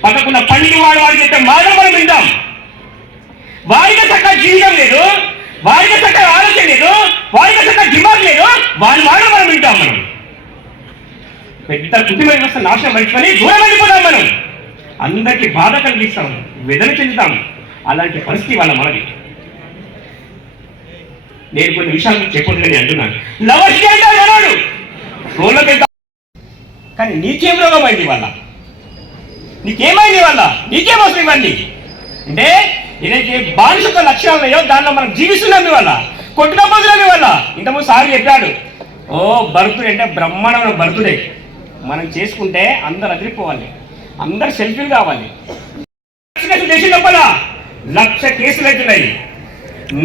పక్కకున్న పండి వాడు చెప్పే మాటలు మనం వింటాం. వారికి చక్కగా జీవితం లేదు, వారికి చక్కగా ఆలోచన లేదు, వారికి చక్కగా దిమాగ్ లేదు, వారి మాటలు మనం వింటాం. మనం పెద్ద కుటుంబ వ్యవస్థ నాశనం పడుచుకొని దూరం వెళ్ళిపోతాం. మనం అందరికీ బాధ కలిగిస్తాం, వేదన చెందుతాం. అలాంటి పరిస్థితి వాళ్ళ మనది. నేను కొన్ని విషయాలు చెప్పొద్దని అంటున్నాను. లవర్స్ అన్నాడు రోడ్లోకి వెళ్తా, కానీ నీకేం రోగం అయింది వాళ్ళ, నీకేమైంది వాళ్ళ, నీకేమవుతుంది ఇవన్నీ అంటే ఏదైతే బానిసక లక్షణాలు ఉన్నాయో దానిలో మనం జీవిస్తున్నాం వల్ల, కొట్టుకపోతున్నాం వల్ల. ఇంతకుముందు సార్ చెప్పాడు, ఓ బర్త్డే అంటే బ్రహ్మాండమైన బర్త్డే మనం చేసుకుంటే అందరు అదిరిపోవాలి, అందరు సెల్ఫీలు కావాలి. దేశం లోపల 1,00,000 కేసులు అవుతున్నాయి,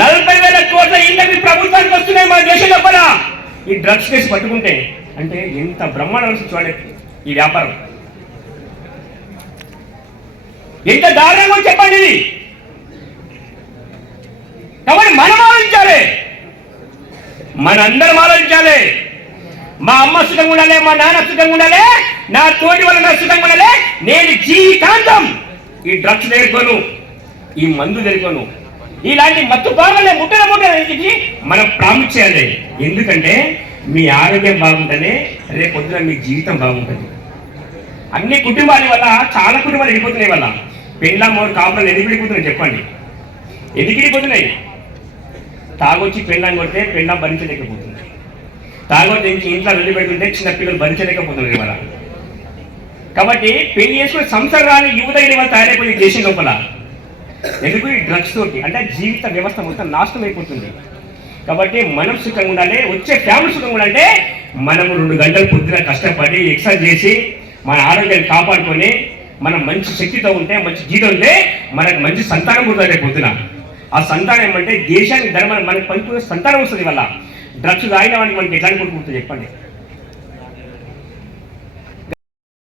40,000 కోట్ల ఇంటర్వ్యూ ప్రభుత్వానికి వస్తున్నాయి మన దేశం లోపల. ఈ డ్రగ్స్ కేసు పట్టుకుంటే అంటే ఎంత బ్రహ్మాండం చూడండి ఈ వ్యాపారం, ఎంత దారుణంగా చెప్పండి ఇది. కాబట్టి మనం ఆలోచించాలి, మనందరం ఆలోచించాలి. మా అమ్మ సుఖంగా ఉండాలి, మా నాన్న సుఖంగా ఉండాలి, నా తోటి వల్ల నా సుఖంగా ఉండాలి. నేను జీవితాంతం ఈ డ్రగ్స్ తెరుకోను, ఈ మందు తెరుకోను, ఇలాంటి మత్తు బాగాలే ముట్టని మనం ప్రాముఖ్యం చేయాలి. ఎందుకంటే మీ ఆరోగ్యం బాగుంటేనే రేపు పొద్దున మీ జీవితం బాగుంటుంది. అన్ని కుటుంబాల వల్ల చాలా కుటుంబాలు వెళ్ళిపోతున్నాయి. వల్ల పెళ్ళ మూడు కాపురాలు ఎందుకు వెళ్ళిపోతున్నాయి చెప్పండి? ఎందుకు వెళ్ళిపోతున్నాయి? తాగొచ్చి పెళ్ళం కొడితే పెళ్ళం భరించలేకపోతుంది, తాగొచ్చి ఇంట్లో వెళ్ళి పెడుతుంటే చిన్న పిల్లలు భరించలేకపోతున్నారు ఇవాళ. కాబట్టి పెళ్లి చేసుకుని సంసారం రాని యువత ఇవాళ తయారైపోయింది దేశం లోపల. ఎందుకు? ఈ డ్రగ్స్ తోటి. అంటే జీవిత వ్యవస్థ మొత్తం నాశనం అయిపోతుంది. కాబట్టి మనం సుఖంగా ఉండాలి, వచ్చే ఫ్యామిలీ సుఖంగా ఉండాలంటే మనం 2 గంటలు పొద్దున కష్టపడి ఎక్సర్సైజ్ చేసి మన ఆరోగ్యాన్ని కాపాడుకొని మనం మంచి శక్తితో ఉంటే, మంచి జీవితం ఉంటే మనకు మంచి సంతానం పుడుతుంది పొద్దున. ఆ సంతానం ఏమంటే దేశానికి ధర్మాన్ని మనకు పంచుకునే సంతానం వస్తుంది. వల్ల డ్రగ్స్ తాగిన వాడికి మనకి ఎట్లాంటి పుట్టుకుంటుంది చెప్పండి?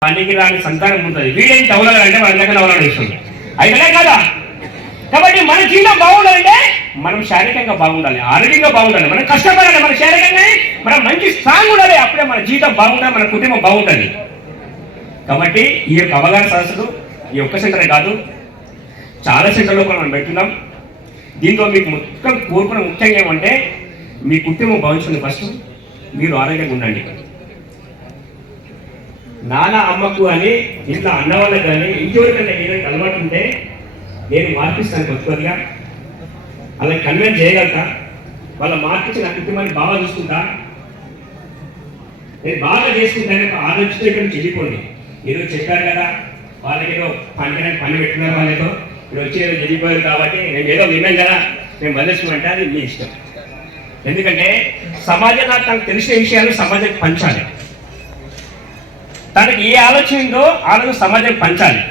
పనికి రాని సంతానం ఉంటుంది. వీడేం తవలాలంటే మన దగ్గర అవలాడేస్తుంది అయితేనే కదా. కాబట్టి మన జీవితం బాగుండాలంటే మనం శారీరకంగా బాగుండాలి, ఆరోగ్యంగా బాగుండాలి, మనం కష్టపడాలి, మన శారీరకంగా మనం మంచి స్ట్రాంగ్ ఉండాలి. అప్పుడే మన జీవితం బాగుండాలి, మన కుటుంబం బాగుంటుంది. కాబట్టి ఈ యొక్క అవగాహన సదస్సులు ఈ ఒక్క సెంటరే కాదు, చాలా సెంటర్లో కూడా మనం పెడుతున్నాం. దీంతో మీకు మొత్తం కోరుకున్న ముఖ్యంగా ఏమంటే మీ కుటుంబం భవిష్యత్తు ఫస్ట్ మీరు ఆరోగ్యంగా ఉండండి. నాన్న అమ్మకు కానీ ఇంట్లో అన్న వాళ్ళకి కానీ ఇంకెవరికైనా ఏదైనా అలవాటు ఉంటే నేను మార్పిస్తాను కొద్దిగా, అలా కన్వెన్స్ చేయగలుగుతా. వాళ్ళ మార్పించి నా కుటుంబాన్ని బాగా చూసుకుంటా, నేను బాగా చేసుకుంటాను ఒక ఆలోచన ఇక్కడ నుంచి వెళ్ళిపోండి. ఏదో చెప్పారు కదా, వాళ్ళకి ఏదో పండుగ పని పెట్టుకున్నారు, వాళ్ళతో ఇప్పుడు వచ్చి ఏదో వెళ్ళిపోయారు కాబట్టి నేను ఏదో విన్నాను కదా నేను వదిలేసుకుంటే అది మీ ఇష్టం. ఎందుకంటే సమాజం నాకు తనకు తెలిసిన విషయాలు సమాజానికి పంచాలి. తనకి ఏ ఆలోచన ఉందో ఆలోచన సమాజానికి పంచాలి.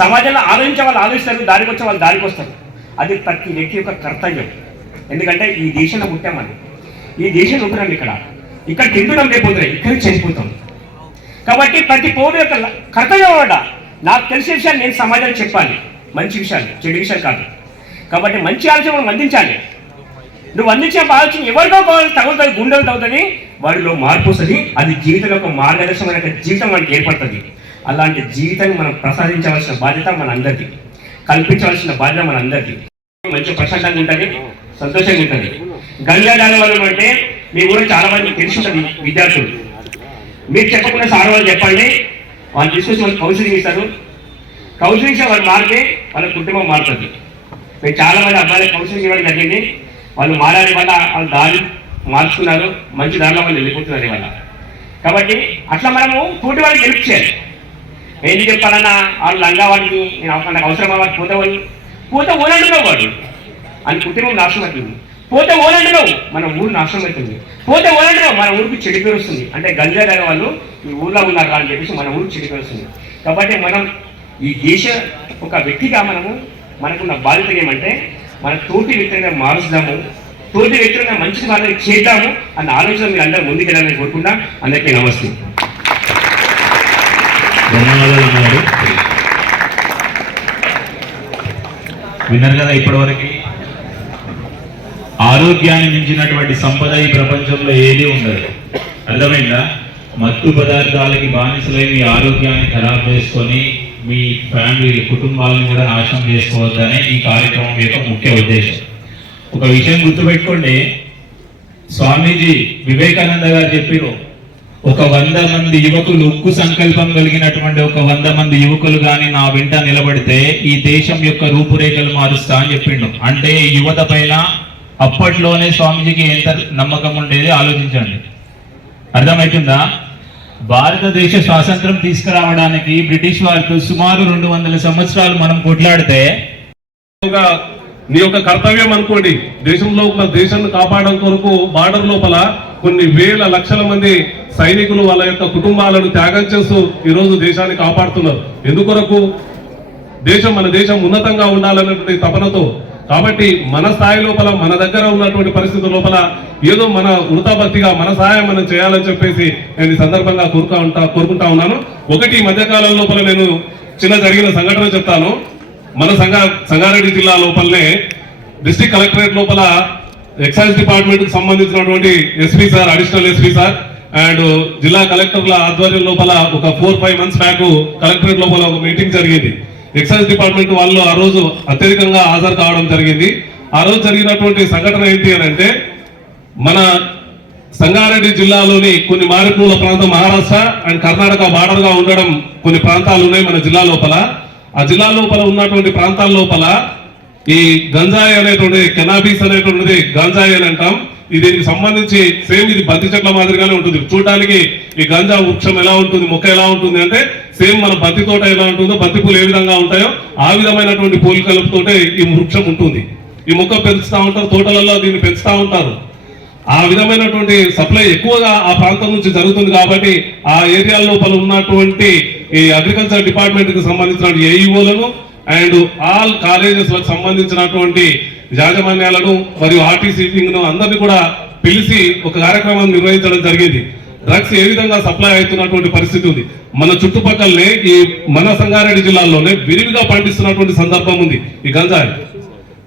సమాజంలో ఆలోచించే వాళ్ళు ఆలోచిస్తారు, దారికి వచ్చే వాళ్ళు దారికి వస్తారు. అది ప్రతి వ్యక్తి యొక్క కర్తవ్యం. ఎందుకంటే ఈ దేశంలో పుట్టామని, ఈ దేశంలో ఉంటున్నాం, ఇక్కడ తింటున్నాం, లేకపోతే ఇక్కడ చనిపోతాం. కాబట్టి ప్రతి పౌరుడు యొక్క కర్తవ్యం అన్నమాట. నాకు తెలిసిన విషయాలు నేను సమాజానికి చెప్పాలి, మంచి విషయాలు, చెడు విషయాలు కాదు. కాబట్టి మంచి ఆలోచన మనం అందించాలి. నువ్వు అందించే ఆలోచన ఎవరికో తగులుతుంది, గుండెలు తగ్గుతుంది, వాడిలో మార్పు వస్తుంది. అది జీవితంలో ఒక మార్గదర్శకమైన జీవితం మనకి ఏర్పడుతుంది. అలాంటి జీవితాన్ని మనం ప్రసాదించవలసిన బాధ్యత మన అందరికీ, కల్పించవలసిన బాధ్యత మన అందరికీ. మంచి ప్రశాంతంగా ఉంటుంది, సంతోషంగా ఉంటుంది. గంగా దానివల్ల అంటే మీ కూడా చాలా మంది తెలిసి ఉంటుంది విద్యార్థులు. మీరు చెప్పకుండా సార్ వాళ్ళు చెప్పండి, వాళ్ళు తీసుకొచ్చి వాళ్ళు కౌన్సిలింగ్ ఇస్తారు. కౌన్సిలింగ్ ఇస్తే వాళ్ళు మారితే వాళ్ళ కుటుంబం మారుతుంది. మేము చాలా మంది అబ్బాయిలకు కౌన్సిలింగ్ ఇవ్వడం జరిగింది. వాళ్ళు మారాలి వల్ల వాళ్ళు దారి మార్చుకున్నారు, మంచి దారిలో వాళ్ళు వెళ్ళిపోతున్నారు ఇవాళ. కాబట్టి అట్లా మనము తోటి వాళ్ళకి హెల్ప్ చేయాలి. ఏంటి చెప్పాలన్నా వాళ్ళు లంగా వాడికి నాకు అవసరమా వాడు పోతే ఓనంటున్నావు, వాడు అని కుటుంబం నాశనం అవుతుంది. పోతే ఓనంటున్నావు, మన ఊరు నాశనం అవుతుంది. పోతే ఓనంటున్నావు, మన ఊరికి చెడు పేరు వస్తుంది. అంటే గంజా తాగే వాళ్ళు ఈ ఊళ్ళో ఉన్నారు అని చెప్పేసి మన ఊరికి చెడు పేరు వస్తుంది. కాబట్టి మనం ఈ దేశ ఒక వ్యక్తిగా మనకున్న బాధ్యత ఏమంటే మన తోటి వ్యక్తిగా మారుస్తాము, తోటి వ్యక్తులుగా మంచి వాళ్ళని చేద్దాము అన్న ఆలోచన మీరు అందరూ ముందుకెళ్ళాలని కోరుకుంటా. అందరికీ నమస్తే. ధన్యవాదాలు అన్నారు. విన్నారు కదా ఇప్పటివరకు. ఆరోగ్యాన్ని మించినటువంటి సంపద ఈ ప్రపంచంలో ఏదీ ఉండదు. అర్థమైందా? మత్తు పదార్థాలకి బానిసలై మీ ఆరోగ్యాన్ని ఖరాబ్ చేసుకొని మీ ఫ్యామిలీ కుటుంబాలను కూడా నాశనం చేసుకోవద్దనే ఈ కార్యక్రమం యొక్క ముఖ్య ఉద్దేశం. ఒక విషయం గుర్తుపెట్టుకోండి, స్వామీజీ వివేకానంద గారు చెప్పారు, ఒక 100 మంది యువకులు, ఉక్కు సంకల్పం కలిగినటువంటి ఒక 100 మంది యువకులు కానీ నా వెంట నిలబడితే ఈ దేశం యొక్క రూపురేఖలు మారుస్తా అని చెప్పిండు. అంటే యువత పైన అప్పట్లోనే స్వామీజీకి ఎంత నమ్మకం ఉండేది ఆలోచించండి. అర్థమవుతుందా? భారతదేశ స్వాతంత్రం తీసుకురావడానికి బ్రిటిష్ వారితో సుమారు 200 సంవత్సరాలు మనం కొట్లాడితే నీ యొక్క కర్తవ్యం అనుకోండి. దేశంలో ఉన్న దేశాన్ని కాపాడడం కొరకు బార్డర్ లోపల కొన్ని వేల లక్షల మంది సైనికులు వాళ్ళ యొక్క కుటుంబాలను త్యాగం చేస్తూ ఈరోజు దేశాన్ని కాపాడుతున్నారు. ఎందుకొరకు? మన దేశం ఉన్నతంగా ఉండాలనేటువంటి తపనతో. కాబట్టి మన స్థాయి లోపల, మన దగ్గర ఉన్నటువంటి పరిస్థితి లోపల ఏదో మన వృతాభక్తిగా మన సహాయం మనం చేయాలని చెప్పేసి నేను ఈ సందర్భంగా కోరుకుంటా ఉన్నాను. ఒకటి ఈ మధ్యకాలం లోపల నేను చిన్న జరిగిన సంఘటన చెప్తాను. మన సంగారెడ్డి జిల్లా లోపలనే డిస్ట్రిక్ట్ కలెక్టరేట్ లోపల ఎక్సైజ్ డిపార్ట్మెంట్ కు సంబంధించినటువంటి SP sir, additional SP sir and జిల్లా కలెక్టర్ల ఆధ్వర్యం లోపల ఒక 4-5 మంత్స్ బ్యాక్ కలెక్టరేట్ లోపల ఒక మీటింగ్ జరిగింది. ఎక్సైజ్ డిపార్ట్మెంట్ వాళ్ళు ఆ రోజు అత్యధికంగా హాజరు కావడం జరిగింది. ఆ రోజు జరిగినటువంటి సంఘటన ఏంటి అని అంటే, మన సంగారెడ్డి జిల్లాలోని కొన్ని మారుమూల ప్రాంతం, మహారాష్ట్ర అండ్ కర్ణాటక బార్డర్ గా ఉండడం కొన్ని ప్రాంతాలు ఉన్నాయి మన జిల్లా లోపల. ఆ జిల్లా లోపల ఉన్నటువంటి ప్రాంతాల లోపల ఈ గంజాయి అనేటువంటి, కెనాబీస్ అనేటువంటిది గంజాయి అని అంటాం. దీనికి సంబంధించి సేమ్ ఇది బంతి చెట్ల మాదిరిగానే ఉంటుంది. చూడడానికి ఈ గంజా వృక్షం ఎలా ఉంటుంది, మొక్క ఎలా ఉంటుంది అంటే సేమ్ మన బంతి తోట ఎలా ఉంటుందో, బంతి పూలు ఏ విధంగా ఉంటాయో ఆ విధమైనటువంటి పూలు కలుపుతోటే ఈ వృక్షం ఉంటుంది. ఈ మొక్క పెంచుతా ఉంటారు, తోటలలో దీన్ని పెంచుతా ఉంటారు. ఆ విధమైనటువంటి సప్లై ఎక్కువగా ఆ ప్రాంతం నుంచి జరుగుతుంది. కాబట్టి ఆ ఏరియా లోపల ఉన్నటువంటి ఈ అగ్రికల్చర్ డిపార్ట్మెంట్ కి సంబంధించిన ఏఈఓలను అండ్ ఆల్ కాలేజెస్ లకు సంబంధించినటువంటి యాజమాన్యాలను మరియు ఆర్టీసీ అందరినీ కూడా పిలిచి ఒక కార్యక్రమం నిర్వహించడం జరిగింది. డ్రగ్స్ ఏ విధంగా సప్లై అవుతున్నటువంటి పరిస్థితి ఉంది. మన చుట్టుపక్కలనే ఈ మన సంగారెడ్డి జిల్లాలోనే విరివిగా పండిస్తున్నటువంటి సందర్భం ఉంది ఈ గంజాయి.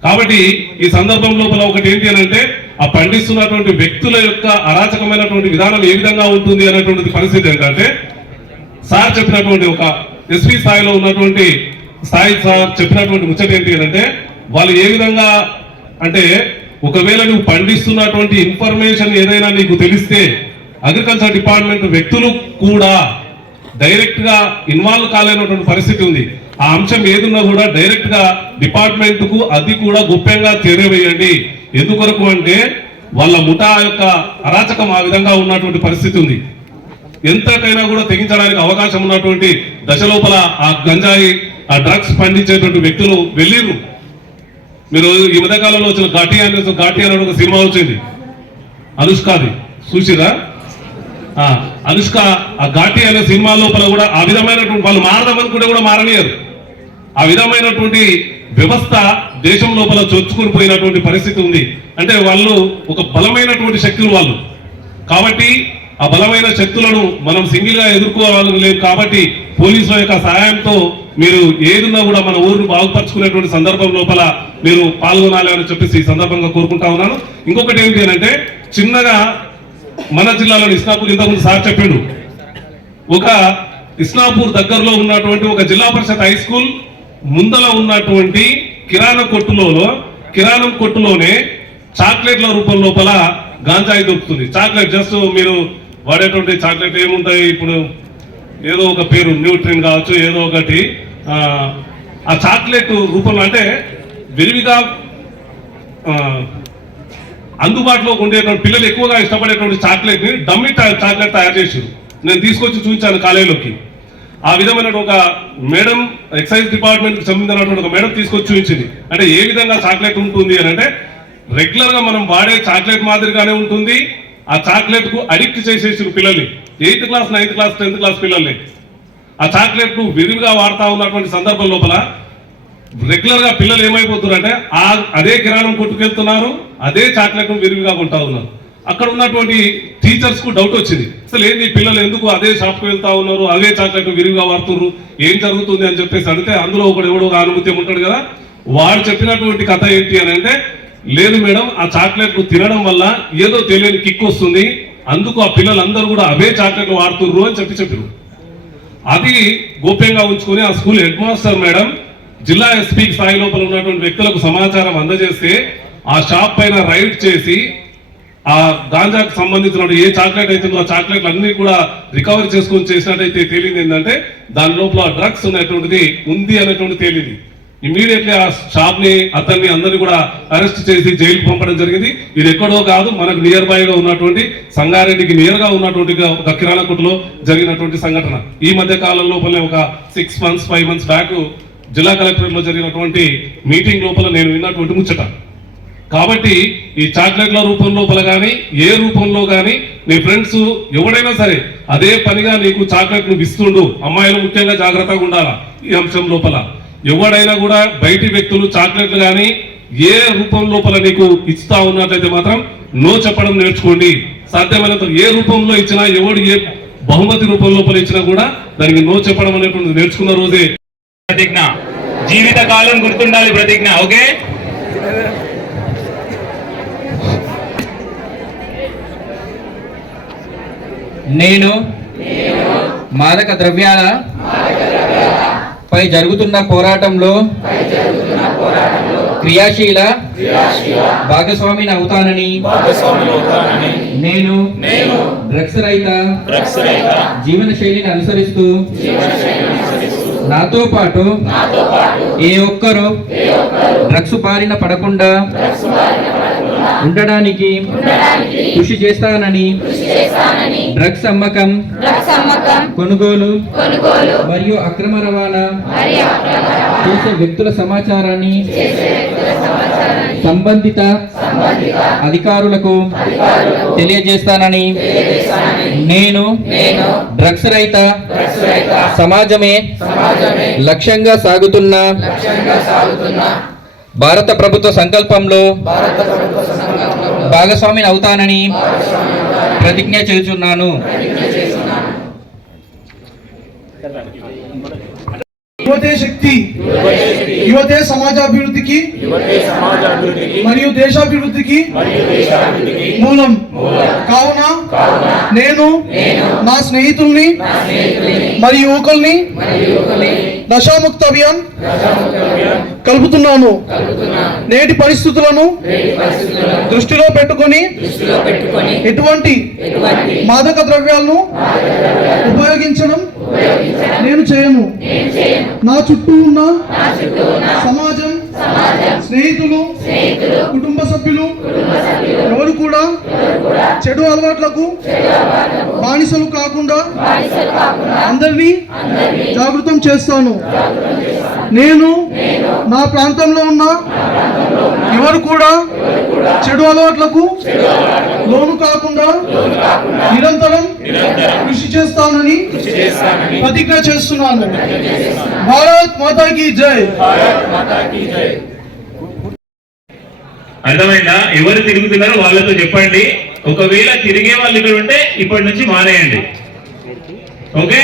కాబట్టి ఈ సందర్భం లోపల ఒకటి ఏంటి అని అంటే, ఆ పండిస్తున్నటువంటి వ్యక్తుల యొక్క అరాచకమైనటువంటి విధానం ఏ విధంగా ఉంటుంది అనేటువంటి పరిస్థితి ఏంటంటే, సార్ చెప్పినటువంటి ఒక ఎస్పీ స్థాయిలో ఉన్నటువంటి స్థాయి సార్ చెప్పినటువంటి ముచ్చట ఏంటి అంటే, వాళ్ళు ఏ విధంగా అంటే, ఒకవేళ నువ్వు పండిస్తున్నటువంటి ఇన్ఫర్మేషన్ ఏదైనా నీకు తెలిస్తే అగ్రికల్చర్ డిపార్ట్మెంట్ వ్యక్తులు కూడా డైరెక్ట్ గా ఇన్వాల్వ్ కాలేనటువంటి పరిస్థితి ఉంది. ఆ అంశం ఏదున్నా కూడా డైరెక్ట్ గా డిపార్ట్మెంట్ కు అది కూడా గోప్యంగా తెలియవేయండి. ఎందుకొరకు అంటే, వాళ్ళ ముఠా యొక్క అరాచకం ఆ విధంగా ఉన్నటువంటి పరిస్థితి ఉంది. ఎంతకైనా కూడా తెగించడానికి అవకాశం ఉన్నటువంటి దశ లోపల ఆ గంజాయి, ఆ డ్రగ్స్ పండించేటువంటి వ్యక్తులు వెళ్ళిరు. మీరు ఈ మధ్యకాలంలో వచ్చిన ఘాటి అనే ఒక సినిమా వచ్చింది, అనుష్కది, చూసిరా? అనుష్క ఆ ఘాటి అనే సినిమా లోపల కూడా ఆ విధమైనటువంటి వాళ్ళు మారదామనుకుంటే కూడా మారనియరు. ఆ విధమైనటువంటి వ్యవస్థ దేశం లోపల చొచ్చుకుని పోయినటువంటి పరిస్థితి ఉంది. అంటే వాళ్ళు ఒక బలమైనటువంటి శక్తులు వాళ్ళు. కాబట్టి ఆ బలమైన శక్తులను మనం సింగిల్ గా ఎదుర్కోవాలి లేదు. కాబట్టి పోలీసుల యొక్క సహాయంతో మీరు ఏదున్నా కూడా మన ఊరిని బాగుపరుచుకునేటువంటి సందర్భం లోపల మీరు పాల్గొనాలి అని చెప్పేసి ఈ సందర్భంగా కోరుకుంటా ఉన్నాను. ఇంకొకటి ఏంటి అంటే, చిన్నగా మన జిల్లాలోని ఇస్నాపూర్, ఇంతకుముందు సార్ చెప్పిండు, ఒక ఇస్నాపూర్ దగ్గరలో ఉన్నటువంటి ఒక జిల్లా పరిషత్ హై స్కూల్ ముందల ఉన్నటువంటి కిరాణం కొట్టులోనే చాక్లెట్ల రూపం లోపల గాంజాయి దొరుకుతుంది. చాక్లెట్ జస్ట్ మీరు వాడేటువంటి చాక్లెట్ ఏముంటాయి, ఇప్పుడు ఏదో ఒక పేరు న్యూట్రిన్ కావచ్చు, ఏదో ఒకటి ఆ చాక్లెట్ రూపంలో అంటే విరివిగా అందుబాటులో ఉండేటువంటి పిల్లలు ఎక్కువగా ఇష్టపడేటువంటి చాక్లెట్ ని డమ్మీ చాక్లెట్ తయారు చేసారు. నేను తీసుకొచ్చి చూపించాను కాలేజీలోకి. ఆ విధమైన ఒక మేడం, ఎక్సైజ్ డిపార్ట్మెంట్ కి సంబంధించినటువంటి ఒక మేడం తీసుకొచ్చి చూపించింది. అంటే ఏ విధంగా చాక్లెట్ ఉంటుంది అని అంటే, రెగ్యులర్ గా మనం వాడే చాక్లెట్ మాదిరిగానే ఉంటుంది. ఆ చాక్లెట్ కు అడిక్ట్ చేసేసి పిల్లల్ని, 8th class 9th class 10th class పిల్లల్ని ఆ చాక్లెట్ ను విరివిగా వాడుతూ ఉన్నటువంటి సందర్భం లోపల రెగ్యులర్ గా పిల్లలు ఏమైపోతున్నారు అంటే అదే కిరాణం కొట్టుకెళ్తున్నారు, అదే చాక్లెట్ ను విరివిగా కొంటా ఉన్నారు. అక్కడ ఉన్నటువంటి టీచర్స్ కు డౌట్ వచ్చింది, అసలు ఏంటి పిల్లలు ఎందుకు అదే షాప్ కు వెళ్తా ఉన్నారు, అదే చాక్లెట్ విరివిగా వాడుతున్నారు, ఏం జరుగుతుంది అని చెప్పేసి అడిగితే అందులో ఎవడో ఒక అనుమతి ఉంటాడు కదా, వాడు చెప్పినటువంటి కథ ఏంటి అని అంటే, లేదు మేడం, ఆ చాక్లెట్ తినడం వల్ల ఏదో తెలియని కిక్ వస్తుంది, అందుకు ఆ పిల్లలందరూ కూడా అవే చాక్లెట్లు వాడుతుర్రు అని చెప్పారు. అది గోప్యంగా ఉంచుకొని ఆ స్కూల్ హెడ్ మాస్టర్ మేడం జిల్లా ఎస్పీ స్థాయి లోపల ఉన్నటువంటి వ్యక్తులకు సమాచారం అందజేస్తే ఆ షాప్ పైన రైడ్ చేసి ఆ గాంజాకు సంబంధించిన ఏ చాక్లెట్ అయితే ఆ చాక్లెట్లు అన్ని కూడా రికవరీ చేసుకొని చేసినట్టయితే తేలింది ఏంటంటే దాని లోపల డ్రగ్స్ ఉన్నటువంటిది ఉంది అనేటువంటి తేలింది. ఇమీడియట్లీ ఆ షాప్ ని అతన్ని అందరినీ కూడా అరెస్ట్ చేసి జైలుకి పంపడం జరిగింది. ఇది ఎక్కడో కాదు, మనకు నియర్ బై గా ఉన్నటువంటి సంగారెడ్డికి నియర్ గా ఉన్నటువంటి ఒక కిరాణా కొట్టులో జరిగినటువంటి సంఘటన. ఈ మధ్య కాలం లోపలనే ఒక 6 months 5 months బ్యాక్ జిల్లా కలెక్టరేట్ లో జరిగినటువంటి మీటింగ్ లోపల నేను విన్నటువంటి ముచ్చట. కాబట్టి ఈ చాక్లెట్ల రూపం లోపల కానీ ఏ రూపంలో కానీ నీ ఫ్రెండ్స్ ఎవడైనా సరే అదే పనిగా నీకు చాక్లెట్ ను ఇస్తుండు. అమ్మాయిలు ముఖ్యంగా జాగ్రత్తగా ఉండాలా ఈ అంశం లోపల. ఎవడైనా కూడా బయటి వ్యక్తులు చాక్లెట్లు కానీ ఏ రూపం లోపల నీకు ఇస్తా ఉన్నట్లయితే మాత్రం నో చెప్పడం నేర్చుకోండి. సాధ్యమైనంత ఏ రూపంలో ఇచ్చినా, ఎవడు ఏ బహుమతి రూపం లోపల ఇచ్చినా కూడా దానికి నో చెప్పడం అనేటువంటి నేర్చుకున్న రోజే ప్రతిజ్ఞ, జీవితకాలం గుర్తుండాలి ప్రతిజ్ఞ. ఓకే, నేను మాదక ద్రవ్యాల పై జరుగుతున్న పోరాటంలో క్రియాశీల భాగస్వామిని అవుతానని, నేను డ్రగ్స్ రహిత జీవన శైలిని అనుసరిస్తూ నాతో పాటు ఏ ఒక్కరూ డ్రగ్స్ బారిన పడకుండా ఉండడానికి కృషి చేస్తానని, డ్రగ్స్ అమ్మకం, కొనుగోలు మరియు అక్రమ రవాణా చేసే వ్యక్తుల సమాచారాన్ని సంబంధిత అధికారులకు తెలియజేస్తానని, నేను డ్రగ్స్ రహిత సమాజమే లక్ష్యంగా సాగుతున్న భారత ప్రభుత్వ సంకల్పంలో భాగస్వామిని అవుతానని ప్రతిజ్ఞ చేస్తున్నాను. యువతే శక్తి, యువతే సమాజాభివృద్ధికి మరియు దేశాభివృద్ధికి మూలం కావున నేను నా స్నేహితుల్ని మరియు యువకుల్ని నషాముక్త అభియాన్ కలుపుతున్నాను. నేటి పరిస్థితులను దృష్టిలో పెట్టుకొని ఎటువంటి మాదక ద్రవ్యాలను ఉపయోగించడం నేను చేయను. నా చుట్టూ ఉన్న సమాజం, స్నేహితులు, కుటుంబ సభ్యులు ఎవరు కూడా చెడు అలవాట్లకు బానిసలు కాకుండా అందరినీ జాగృతం చేస్తాను. నేను నా ప్రాంతంలో ఉన్న ఎవరు కూడా చెడు అలవాట్లకు లోను కాకుండా నిరంతరం కృషి చేస్తానని ప్రతిజ్ఞ చేస్తున్నాను. భారత్ మాతాకి జై. అర్థమైందా? ఎవరు తిరుగుతున్నారో వాళ్ళతో చెప్పండి. ఒకవేళ తిరిగే వాళ్ళు ఇక్కడ ఉంటే ఇప్పటి నుంచి మానేయండి. ఓకే.